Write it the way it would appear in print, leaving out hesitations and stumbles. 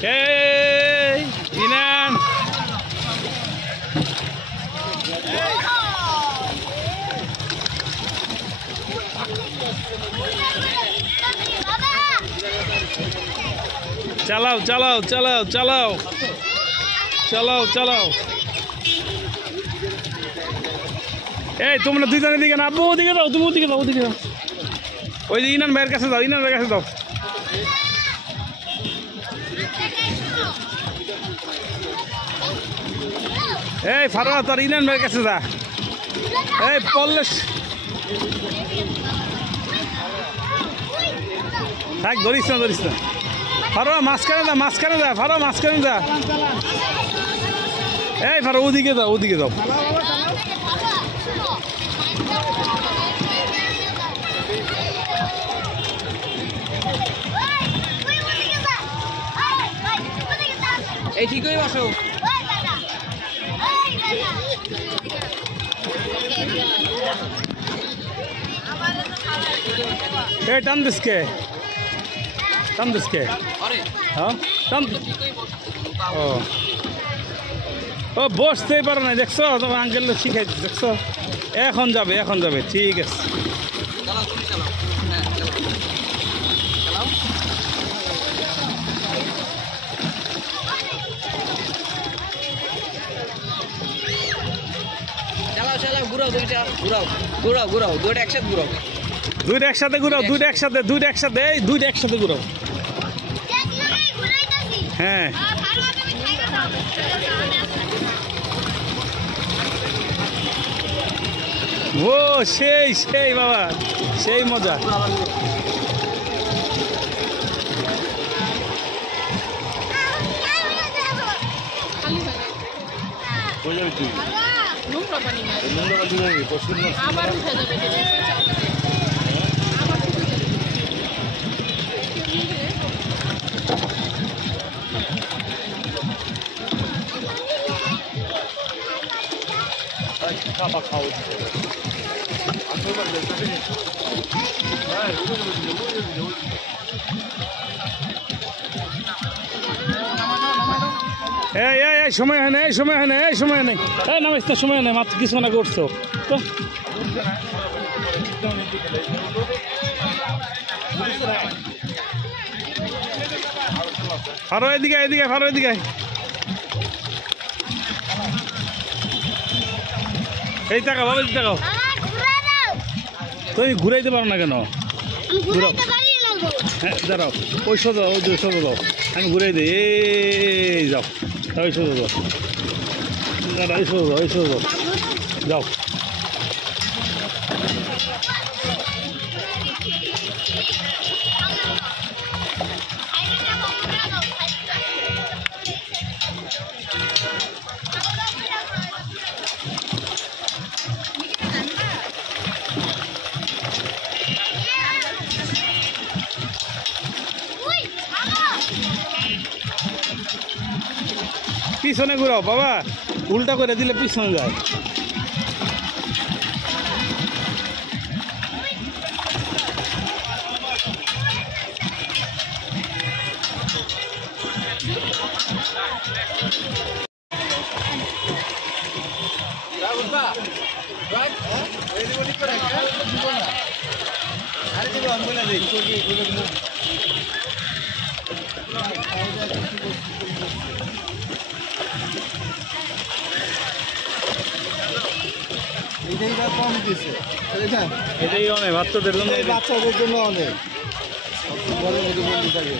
Hey, Inan. চালাও চালাও চালাও চালাও চালাও চালাও এই তোমরা দুইজনের দিকে না আব্বু ওদিকে দাও তুমি ওদিকে দাও ওদিকে দাও ওই যে ইনান ভাইয়ের কাছে দাও ইনান ভাইয়ের কাছে দাও এই ফারোয়া তোর ইনান ভাইয়ের কাছে যা এই পল্লেশ থাক ধরিস না ফারোয়া মাঝখানে যা ফারোয়া মাঝখানে যা এই ফারোয়া ওদিকে দাও এই ঠিকই বসো এই টান দিসকে হ্যাঁ টান ও বসতেই পারো না দেখছো তোমার আঙ্কেল শিখাইছি দেখছো এখন যাবে ঠিক আছে ঘুরাও দুইটা একসাথে ঘুরাও দুইটা একসাথে ঘুরাও হ্যাঁ ও সেই বাবা সেই মজা সময় হয় না নামাইস না সময় নেই মাত্র কিছু না করছো তো ফারো এদিকে এই টাকা বাবা টাকা তুমি ঘুরাইতে পারো না কেন ঘুরাও হ্যাঁ দাঁড়াও ওই সোজা দাও আমি ঘুরাই দিই এই যাও ওই সোজা দাও দাঁড়া ওই সোজা যাও পিছনে ঘুরাও বাবা উল্টা করে দিলে পিছনে যায় কম দিচ্ছে এটাই অনেক বাচ্চাদের জন্য অনেক ঘরের মধ্যে বন্দি থাকে